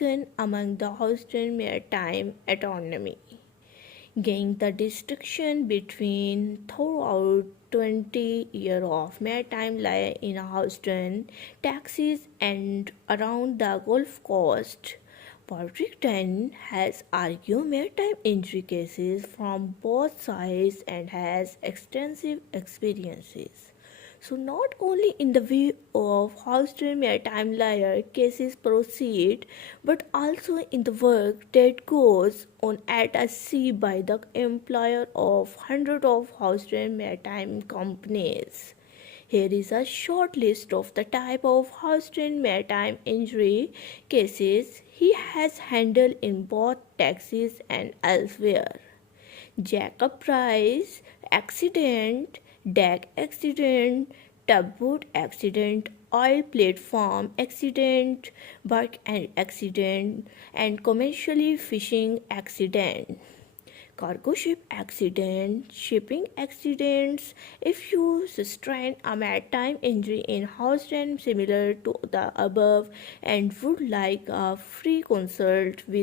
icon among the Austrian maritime autonomy, gaining the distinction between throughout 20 years of maritime law in Houston, Texas, and around the Gulf Coast. Britain has argued maritime injury cases from both sides and has extensive experiences. So, not only in the view of how maritime lawyer cases proceed, but also in the work that goes on at a sea by the employer of hundreds of Austrian maritime companies. Here is a short list of the type of Austrian maritime injury cases he has handled in both Texas and elsewhere. Jacob Price accident, deck accident, tugboat accident, oil platform accident, bark accident, and commercially fishing accident. Cargo ship accident, shipping accidents. If you sustain a maritime injury in Houston similar to the above and would like a free consult with